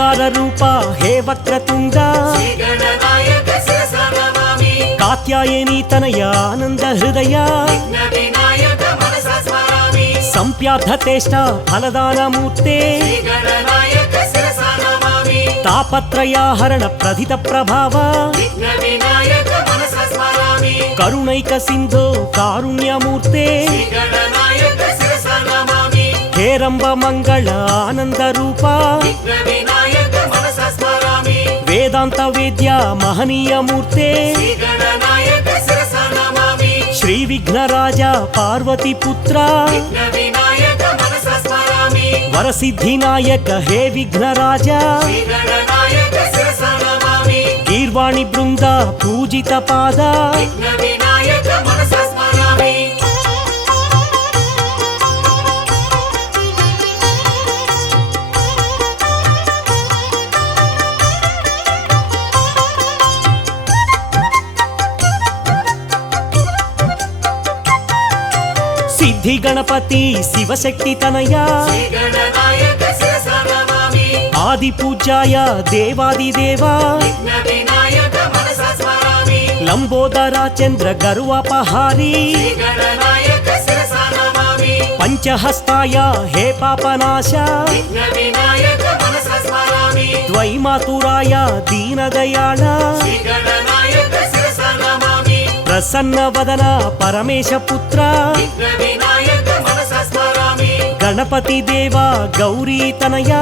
ఓంಕಾರ ರೂಪ ಹೇ ವಕ್ರತುಂಡ ಕಾತ್ಯಾಯನಿ ತನಯ ಆನಂದ ಹೃದಯ ಸಂಪ್ಯಾಧತೇಷ್ಟ ಫಲದಾನ ಮೂರ್ತೆ ತಾಪತ್ರಯಾಹರಣ ಪ್ರಧಿತ ಪ್ರಭಾವ ಕರುಣೈಕ ಸಿಂಧೋ ಕಾರುಣ್ಯ ಮೂರ್ತೆ ಹೇರಂಬ ಮಂಗಳ ಆನಂದ ರೂಪ ವೇದಾಂತ ವೇದ್ಯ ಮಹನೀಯ ಮೂರ್ತೆ ಶ್ರೀ ವಿಘ್ನರಾಜ ಪಾರ್ವತಿ ಪುತ್ರ ವರಸಿದ್ಧಿನಾಯಕ ಹೇ ವಿಘ್ನರಾಜ ಗೀರ್ವಾಣಿ ಬೃಂದ ಪೂಜಿತ ಪಾದ ಸಿದ್ಧಿ ಗಣಪತಿ ಶಿವಶಕ್ತಿ ತನಯ ಆದಿ ಪೂಜ್ಯಾಯ ದೇವಾದಿದೇವ ಲಂಬೋದರ ಚಂದ್ರ ಗರುವಪಹಾರಿ ಪಂಚಹಸ್ತಾಯ ಹೇ ಪಾಪನಾಶ ದ್ವೈಮಾತುರಾಯ ದೀನದಯಾಳ ಪ್ರಸನ್ನ ವದನ ಪರಮೇಶ ಪುತ್ರ ಗಣಪತಿ ದೇವ ಗೌರಿ ತನಯ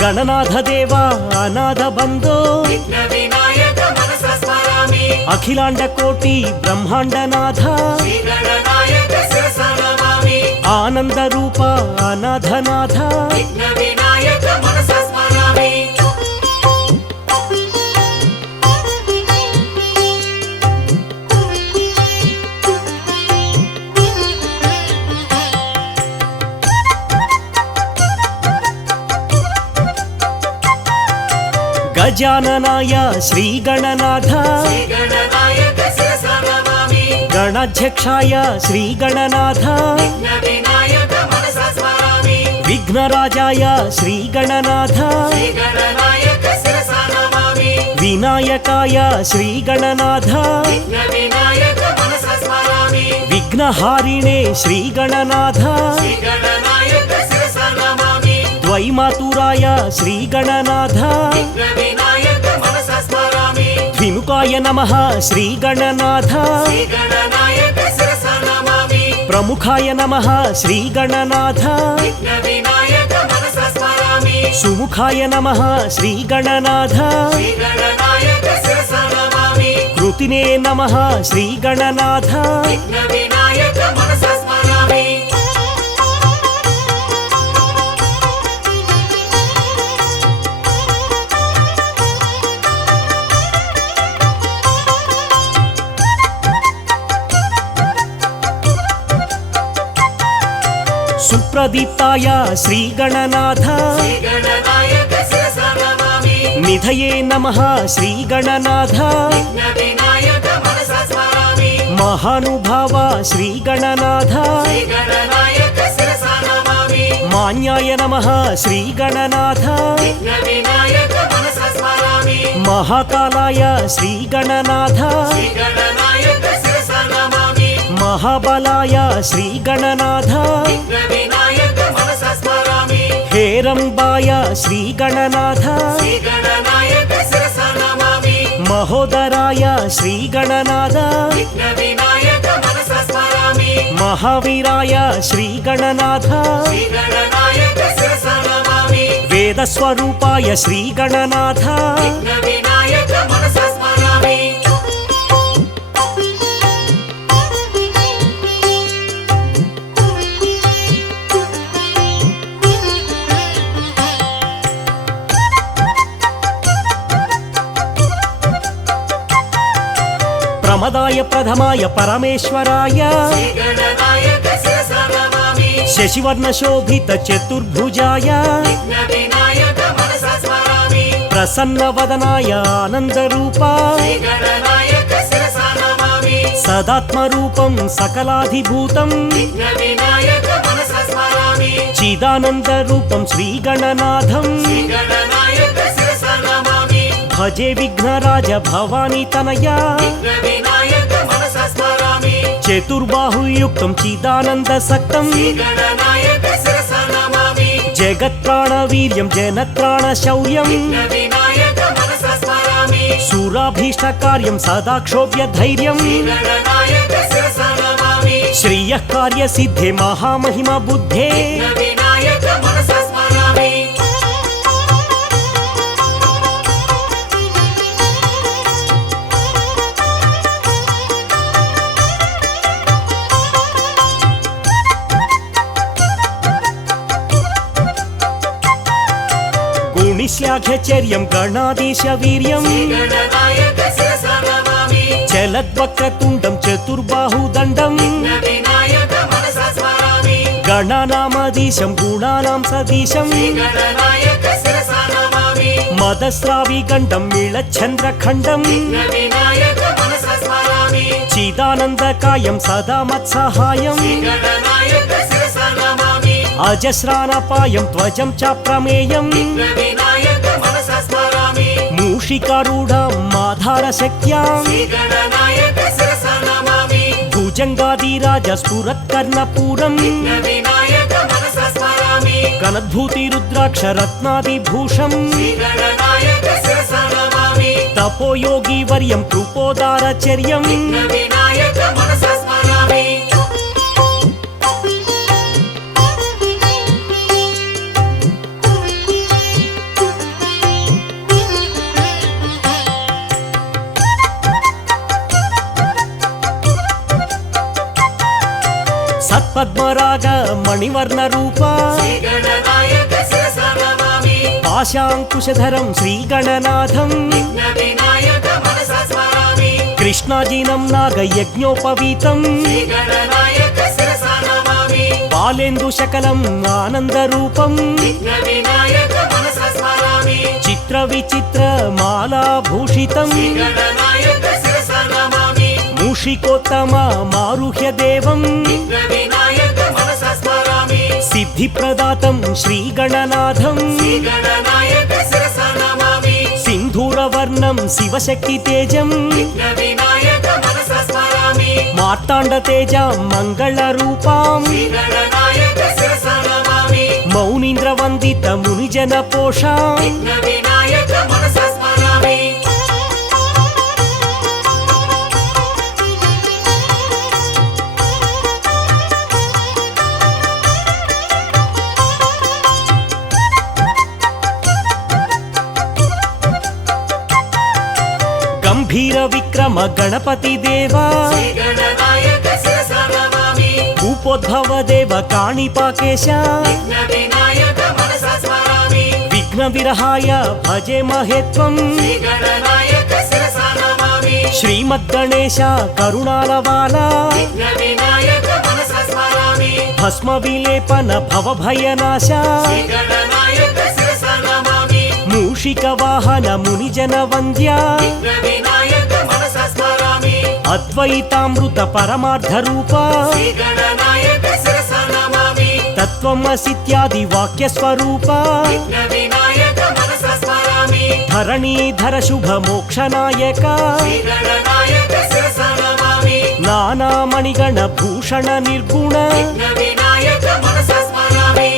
ಗಣನಾಥ ದೇವ ಅನಾಥ ಬಂಧೋ ಅಖಿಲಾಂಡ ಕೋಟಿ ಬ್ರಹ್ಮಾಂಡನಾಥ ಆನಂದ ರೂಪ ಅನಾಥನಾಥ ಗಜಾನನಾಯ ಶ್ರೀ ಗಣನಾಥ ಗಣಾಧ್ಯಕ್ಷಾಯ ಶ್ರೀ ಗಣನಾಥ ವಿಘ್ನರಾಜಾಯ ಶ್ರೀ ಗಣನಾಥ ವಿನಾಯಕಾಯ ಶ್ರೀ ಗಣನಾಥ ವಿಘ್ನಹಾರಿಣೆ ಶ್ರೀ ಗಣನಾಥ ದ್ವೈಮಾತುರಾಯ ಶ್ರೀ ಗಣನಾಥ ದ್ವಿಮುಖಾಯ ನಮಃ ಶ್ರೀ ಗಣನಾಥ ಪ್ರಮುಖಾಯ ನಮಃ ಶ್ರೀ ಗಣನಾಥ ಸುಮುಖಾಯ ನಮಃ ಶ್ರೀ ಗಣನಾಥ ಕೃತಿನೇ ನಮಃ ಶ್ರೀ ಗಣನಾಥ ಸುಪ್ರದೀಪ್ತಾಯ ಶ್ರೀ ಗಣನಾಥ ನಿಧಯೇ ನಮಃ ಶ್ರೀ ಗಣನಾಥ ಮಹಾನುಭಾವ ಶ್ರೀ ಗಣನಾಥ ಮಾನ್ಯಾಯ ನಮಃ ಶ್ರೀ ಗಣನಾಥ ಮಹಾಕಾಲಾಯ ಶ್ರೀ ಗಣನಾಥ ಮಹಾಬಲಾಯ ಶ್ರೀ ಗಣನಾಥ ಹೇರಂಬಾಯ ಶ್ರೀ ಗಣನಾಥ ಮಹೋದರಾಯ ಶ್ರೀ ಗಣನಾಥ ಮಹಾವೀರಾಯ ಶ್ರೀ ಗಣನಾಥ ವೇದಸ್ವರೂಪಾಯ ಶ್ರೀ ಗಣನಾಥ ಪ್ರಮದಾಯ ಪ್ರಥಮಾಯ ಪರಮೇಶ್ವರಾಯ ಶಶಿವರ್ಣ ಶೋಭಿತ ಚತುರ್ಭುಜಾಯ ಪ್ರಸನ್ನ ವದನಾಯ ಆನಂದ ರೂಪ సదాత్మరూపం సకలాధిభూతం విఘ్నవినాయక మనసా స్మరామి చిదానందరూపం శ్రీగణనాథం శ్రీగణనాయక శిరసా నమామి భజే విఘ్నరాజ భవానీ తనయా విఘ్నవినాయక మనసా స్మరామి చతుర్బాహుయుక్తం చిదానందసక్తం శ్రీగణనాయక శిరసా నమామి జగత్ప్రాణవీర్యం జనత్రాణశౌర్యం విఘ్నవినాయక మనసా స్మరామి సురాభీష్టకార్యం సదా క్షోభ్యధైర్యం విఘ్నవినాయక శిరసా నమామి శ్రీయః కార్యసిద్ధే మహామహిమ బుద్ధే విఘ్నవినాయక మనసా స్మరామి గుణిశ్లాఘ్యచర్యం గణాధీశ వీర్యం విఘ్నవినాయక శిరసా నమామి చలద్వక్రతుండం చతుర్బాహుదండం విఘ్నవినాయక మనసా స్మరామి గణనామధీశం గుణానాం సదీశం విఘ్నవినాయక శిరసా నమామి మదస్రావిగండం నీళచంద్రఖండం విఘ్నవినాయక మనసా స్మరామి చిదానందకాయం సదా మత్సహాయం విఘ్నవినాయక శిరసా నమామి అజస్రానపాయం ధ్వజం చ ప్రమేయం విఘ్నవినాయక మనసా స్మరామి మూషికారూఢం మాధార శక్త్యాం విఘ్నవినాయక శిరసా నమామి భుజంగాదిరాజ స్ఫురత్కర్ణపూరం విఘ్నవినాయక మనసా స్మరామి కనద్భూతి రుద్రాక్ష రత్నాదిభూషం విఘ్నవినాయక శిరసా నమామి తపోయోగి వర్యం కృపోదారచర్యం విఘ్నవినాయక మనసా స్మరామి సత్పద్మరాగ మణివర్ణ రూప విఘ్నవినాయక శిరసా నమామి పాశాంకుశధరం శ్రీగణనాథం విఘ్నవినాయక మనసా స్మరామి కృష్ణాజీనం నాగయజ్ఞోపవీతం విఘ్నవినాయక శిరసా నమామి బాలేందు శకలం ఆనందరూపం విఘ్నవినాయక మనసా స్మరామి చిత్ర విచిత్ర మాలాభూషితం విఘ్నవినాయక శిరసా నమామి మూషికోత్తమ మారుహ్య దేవం విఘ్నవినాయక మనసా స్మరామి సిద్ధిప్రదాతం శ్రీగణనాథం విఘ్నవినాయక శిరసా నమామి సింధూరవర్ణం శివశక్తి తేజం విఘ్నవినాయక మనసా స్మరామి మార్తాండ తేజ మంగళ రూపాం విఘ్నవినాయక శిరసా నమామి మౌనీంద్ర వందిత మునిజన పోషాం విఘ్నవినాయక మనసా స్మరామి గంభీర విక్రమ గణపతి దేవా విఘ్నవినాయక శిరసా నమామి భూపోద్భవ దేవ కాణిపాకేశ విఘ్నవినాయక మనసా స్మరామి విఘ్న విరహాయ భజే మహేత్వం విఘ్నవినాయక శిరసా నమామి శ్రీమద్గణేశ కరుణాలవాల విఘ్నవినాయక మనసా స్మరామి భస్మ విలేపన భవభయనాశ విఘ్నవినాయక శిరసా నమామి మూషిక వాహన మునిజన వంద్య విఘ్నవినాయక మనసా స్మరామి అద్వైతామృత పరమార్థ రూప విఘ్నవినాయక శిరసా నమామి తత్వమసిత్యాది వాక్య స్వరూప విఘ్నవినాయక మనసా స్మరామి ధరణీధర శుభ మోక్షనాయక విఘ్నవినాయక శిరసా నమామి నానామణిగణ భూషణ నిర్గుణ విఘ్నవినాయక మనసా స్మరామి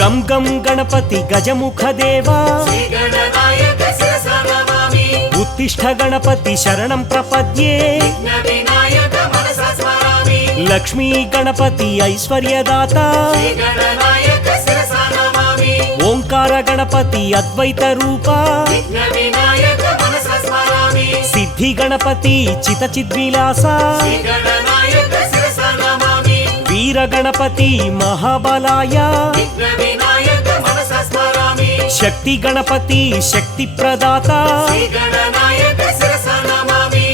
గం గం గణపతి గజముఖ దేవా విఘ్నవినాయక శిరసా నమామి ఉత్తిష్ట గణపతి శరణం ప్రపద్యే విఘ్నవినాయక మనసా స్మరామి లక్ష్మీ గణపతి ఐశ్వర్యదాత విఘ్నవినాయక శిరసా నమామి ఓంకార గణపతి అద్వైత రూప విఘ్నవినాయక మనసా స్మరామి సిద్ధి గణపతి చిత చిద్విలాస విఘ్నవినాయక శిరసా నమామి వీర గణపతి మహాబలాయ విఘ్నవినాయక మనసా స్మరామి శక్తి గణపతి శక్తి ప్రదాత విఘ్నవినాయక శిరసా నమామి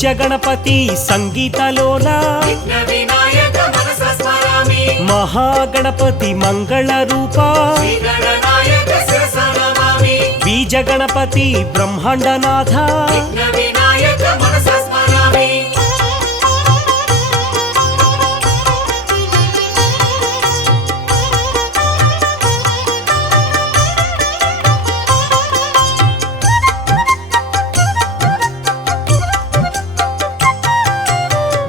నృత్య గణపతి సంగీతలోల విఘ్న వినాయక మనసా స్మరామి మహాగణపతి మంగళ రూప శ్రీ గణనాయక శిరసా నమామి బీజ గణపతి బ్రహ్మాండనాథ విఘ్న వినాయక మనసా స్మరామి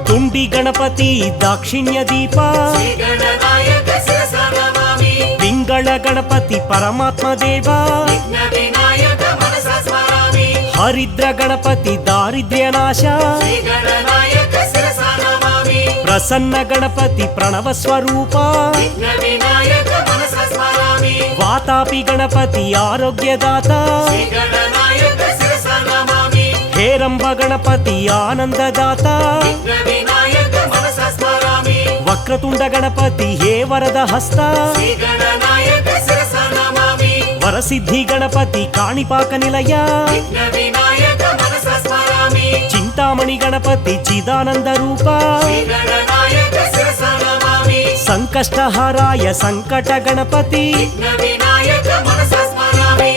దుండి గణపతి దాక్షిణ్య దీప శ్రీ గణనాయక శిరసా నమామి పింగళ గణపతి పరమాత్మ దేవ విఘ్న వినాయక మనసా స్మరామి హరిద్ర గణపతి దారిద్ర్యనాశ శ్రీ గణనాయక శిరసా నమామి ప్రసన్న గణపతి ప్రణవ స్వరూప విఘ్న వినాయక మనసా స్మరామి వాతాపి గణపతి ఆరోగ్యదాత శ్రీ గణనాయక శిరసా నమామి హేరంబ గణపతి ఆనందదాత విఘ్న వినాయక మనసా స్మరామి వక్రతుండ గణపతి హే వరద హస్త శ్రీ గణనాయక శిరసా నమామి వరసిద్ధి గణపతి కాణిపాక నిలయ విఘ్న వినాయక మనసా స్మరామి చింతామణి గణపతి చిదానంద రూప శ్రీ గణనాయక శిరసా నమామి సంకష్టహారాయ సంకట గణపతి విఘ్న వినాయక మనసా స్మరామి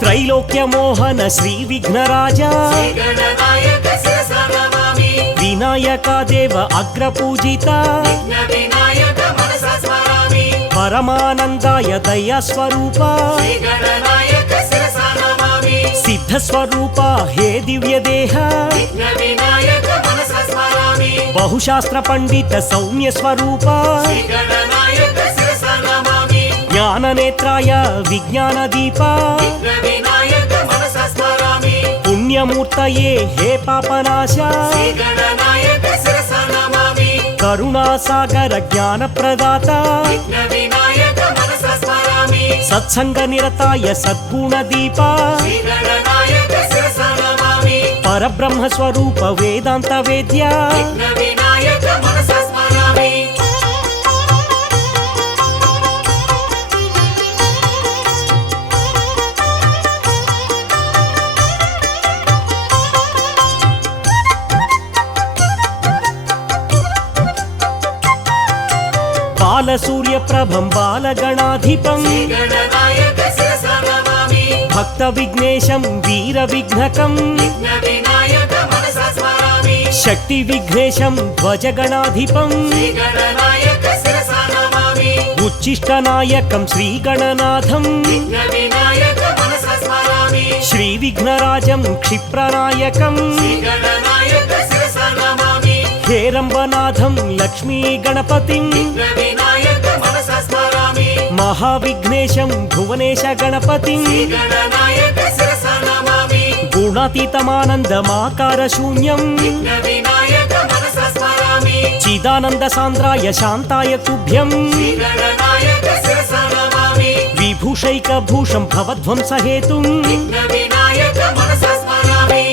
త్రైలోక్య మోహన శ్రీ విఘ్నరాజ శ్రీ గణనాయక శిరసా నమామి వినాయక దేవ అగ్ర పూజిత విఘ్న వినాయక మనసా స్మరామి పరమానందాయ దయా స్వరూప శ్రీ గణనాయక శిరసా నమామి సిద్ధ స్వరూప హే దివ్య దేహ విఘ్న వినాయక మనసా స్మరామి బహుశాస్త్ర పండిత సౌమ్య స్వరూప శ్రీ గణనాయక శిరసా నమామి జ్ఞాన నేత్రాయ విజ్ఞాన దీప విఘ్న వినాయక మనసా స్మరామి పుణ్యమూర్తయే హే పాపనాశ శ్రీ గణనాయక శిరసా నమామి కరుణాసాగర జ్ఞాన ప్రదాత విఘ్న వినాయక మనసా స్మరామి సత్సంగ నిరతాయ సద్గుణ దీప శ్రీ గణనాయక శిరసా నమామి పరబ్రహ్మ స్వరూప వేదాంత వేద్య విఘ్న వినాయక మనసా స్మరామి బాలసూర్య ప్రభం బాలగణాధిపం శ్రీ గణనాయక శిరసా నమామి భక్త విఘ్నేశం వీర విఘ్నకం విఘ్న వినాయక మనసా స్మరామి శక్తి విఘ్నేశం ధ్వజగణాధిపం శ్రీ గణనాయక శిరసా నమామి ఉచ్చిష్టనాయకం శ్రీగణనాథం విఘ్న వినాయక మనసా స్మరామి శ్రీ విఘ్నరాజం క్షిప్రనాయకం శ్రీ గణనాయక శిరసా నమామి హేరంబనాథం లక్ష్మీ గణపతిం విఘ్న వినాయక మనసా స్మరామి మహావిఘ్నేశం భువనేశ గణపతిం శ్రీ గణనాయక శిరసా నమామి గుణాతీతమానందమాకార శూన్యం విఘ్న వినాయక మనసా స్మరామి చిదానంద సాంద్రాయ శాంతాయ తుభ్యం శ్రీ గణనాయక శిరసా నమామి విభూషైక భూషం భవధ్వంస హేతుం విఘ్న వినాయక మనసా స్మరామి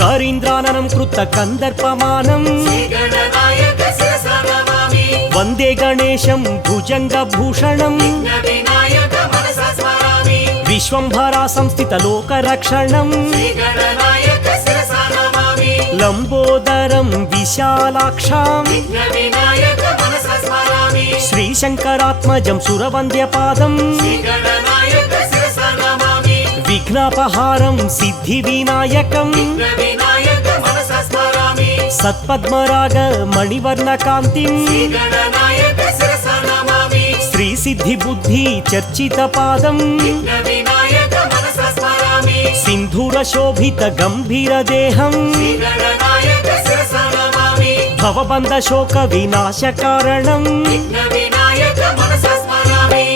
కరీంద్రాననం కృత కందర్పమానం శ్రీ గణనాయక శిరసా నమామి వందే గణేశం భుజంగ భూషణం విఘ్న వినాయక మనసా స్మరామి విశ్వంభరా సంస్థిత లోక రక్షణం శ్రీ గణనాయక శిరసా నమామి లంబోదరం విశాలాక్షాం విఘ్న వినాయక మనసా స్మరామి శ్రీశంకరాత్మజం సురవంద్యపాదం శ్రీ గణనాయక శిరసా నమామి విఘ్నాపహారం సిద్ధి వినాయకం విఘ్న వినాయక మనసా స్మరామి సత్పద్మరాగ మణివర్ణ కాంతిం శ్రీ గణనాయక శిరసా నమామి శ్రీ సిద్ధి బుద్ధి చర్చిత పాదం విఘ్న వినాయక మనసా స్మరామి సింధూర శోభిత గంభీర దేహం శ్రీ గణనాయక శిరసా నమామి భవబంధ శోక వినాశ కారణం విఘ్న వినాయక మనసా స్మరామి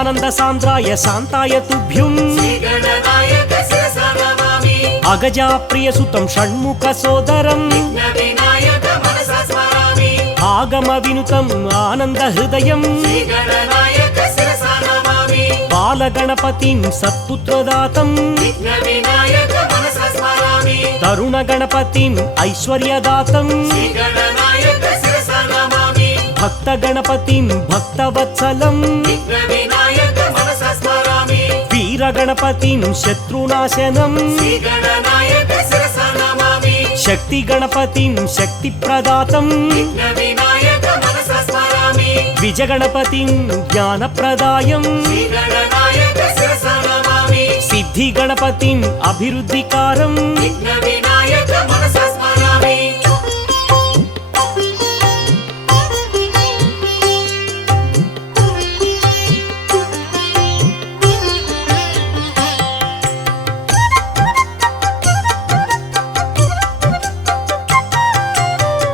सच्चिदानन्द सान्द्राय शान्ताय तुभ्यं श्रीगणनायक शिरसा नमामि अगजा प्रियसुतं षण्मुख सोदरं विघ्नविनायक मनसा स्मरामि आगम विनुतम् आनन्द हृदयं श्रीगणनायक शिरसा नमामि बालगणपतिं सत्पुत्रदातं विघ्नविनायक मनसा स्मरामि तरुण गणपतिं ऐश्वर्यदातं श्रीगणनायक शिरसा नमामि भक्त गणपतिं भक्तवत्सलं विघ्नविनायक मनसा स्मरामि वीर गणपतिं शत्रुनाशनं श्रीगणनायक शिरसा नमामि शक्ति गणपतिं शक्तिप्रदातं विघ्नविनायक मनसा स्मरामि विजय गणपतिं ज्ञानप्रदायं श्रीगणनायक शिरसा नमामि सिद्धि गणपतिं अभिवृद्धिकारं विघ्नविनायक मनसा स्मरामि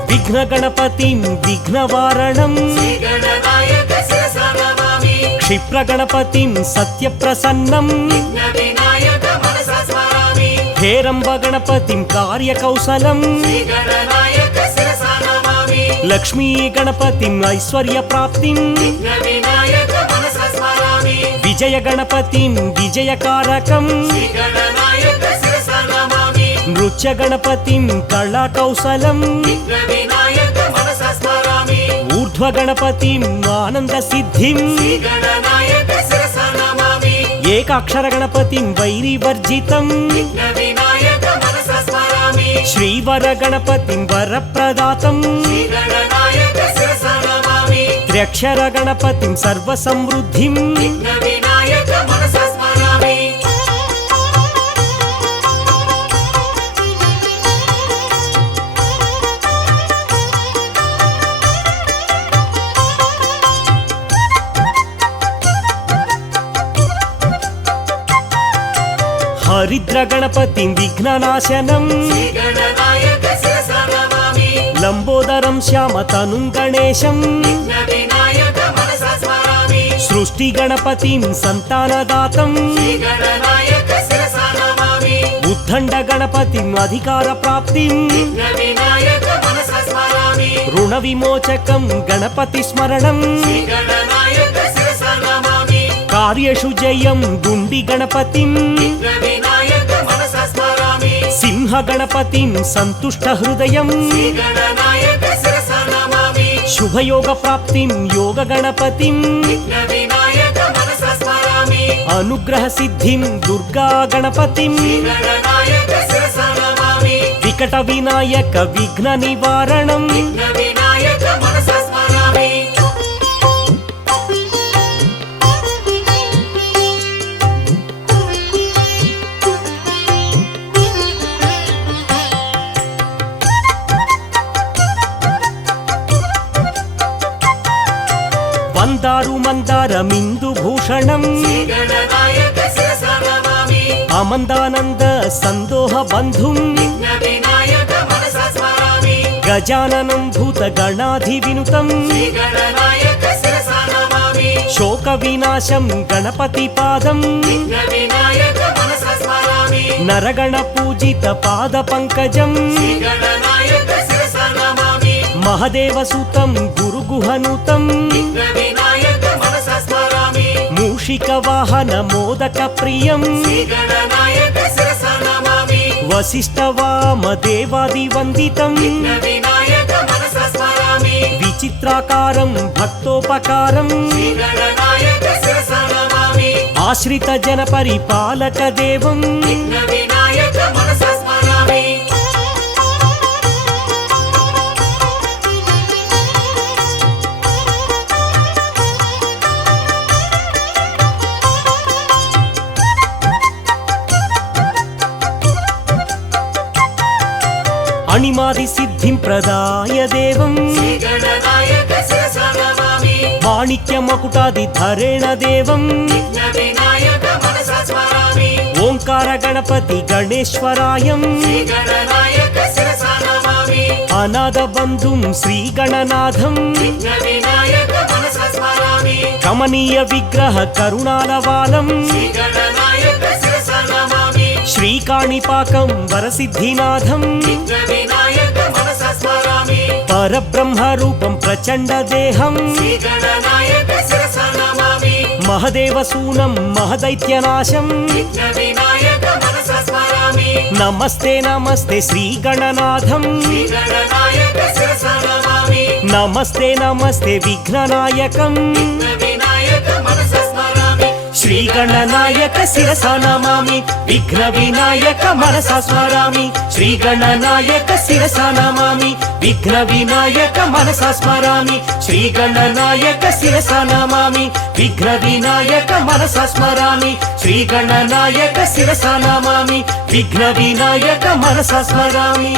विघ्न गणपतिं विघ्नवारणं श्रीगणनायक शिरसा नमामि क्षिप्र गणपतिं सत्यप्रसन्नं विघ्नविनायक मनसा स्मरामि हेरम्ब गणपतिं कार्यकौशलं श्रीगणनायक शिरसा नमामि लक्ष्मी गणपतिं ऐश्वर्यप्राप्तिं विघ्नविनायक मनसा स्मरामि विजय गणपतिं विजयकारकं श्रीगणनायक शिरसा नमामि नृत्य गणपतिं कलाकौशलं विघ्नविनायक मनसा स्मरामि ऊर्ध्व गणपतिं आनन्दसिद्धिं श्रीगणनायक शिरसा नमामि एकाक्षर गणपतिं वैरिवर्जितं विघ्नविनायक मनसा स्मरामि श्रीवर गणपतिं वरप्रदातं श्रीगणनायक शिरसा नमामि त्र्यक्षर गणपतिं सर्वसमृद्धिं विघ्नविनायक मनसा स्मरामि हरिद्र गणपतिं विघ्ननाशनं श्रीगणनायक शिरसा नमामि लम्बोदरं श्यामतनुं गणेशं विघ्नविनायक मनसा स्मरामि सृष्टि गणपतिं सन्तानदातं श्रीगणनायक शिरसा नमामि उद्दण्ड गणपतिं अधिकारप्राप्तिं विघ्नविनायक मनसा स्मरामि ऋणविमोचकं गणपतिस्मरणं श्रीगणनायक शिरसा नमामि कार्येषु जयं गुण्डि गणपतिं विघ्नविनायक मनसा स्मरामि सिंह गणपतिं सन्तुष्टहृदयं श्रीगणनायक शिरसा नमामि शुभयोगप्राप्तिं योग गणपतिं विघ्नविनायक मनसा स्मरामि अनुग्रहसिद्धिं दुर्गा गणपतिं श्रीगणनायक शिरसा नमामि विकटविनायक विघ्ननिवारणं विघ्नविनायक मनसा स्मरामि वन्दारु मन्दारमिन्दुभूषणं श्रीगणनायक शिरसा नमामि अमन्दानन्द सन्दोहबन्धुं विघ्नविनायक मनसा स्मरामि गजाननं भूतगणाधिविनुतं श्रीगणनायक शिरसा नमामि शोकविनाशं गणपतिपादं विघ्नविनायक मनसा स्मरामि नरगणपूजितपादपङ्कजं श्रीगणनायक शिरसा नमामि महदेवसुतं गुरुगुहनुतं विघ्नविनायक मनसा स्मरामि मूषिकवाहनमोदकप्रियं श्रीगणनायक शिरसा नमामि वसिष्ठवामदेवादिवन्दितं विघ्नविनायक मनसा स्मरामि विचित्राकारं भक्तोपकारं श्रीगणनायक शिरसा नमामि आश्रितजनपरिपालकदेवं विघ्नविनायक मनसा स्मरामि अणिमादिसिद्धिं प्रदाय देवं श्रीगणनायक शिरसा नमामि माणिक्यमकुटादिधरेण देवं विघ्नविनायक मनसा स्मरामि ओंकार गणपति गणेश्वरायं श्रीगणनायक शिरसा नमामि అనాథ బంధుం శ్రీగణనాథం విఘ్న వినాయక మనసా స్మరామి కమనీయ విగ్రహ కరుణాలవాలం శ్రీగణనాయక శిరసా నమామి శ్రీకాణిపాకం వరసిద్ధినాథం విఘ్న వినాయక మనసా స్మరామి పరబ్రహ్మ రూపం ప్రచండ దేహం శ్రీగణనాయక శిరసా నమామి మహదేవసూనం మహదైత్యనాశం విఘ్న వినాయక మనసా స్మరామి నమస్తే నమస్తే శ్రీగణనాథం శ్రీగణనాయక శిరసా నమామి నమస్తే నమస్తే విఘ్ననాయకం విఘ్న వినాయక మనసా స్మరామి శ్రీగణనాయక శిరసా నమామి విఘ్న వినాయక మనసా స్మరామి శ్రీగణనాయక శిరసా నమామి విఘ్న వినాయక మనసా స్మరామి శ్రీగణనాయక శిరసా నమామి విఘ్న వినాయక మనసా స్మరామి శ్రీగణనాయక శిరసా నమామి విఘ్న వినాయక మనసా స్మరామి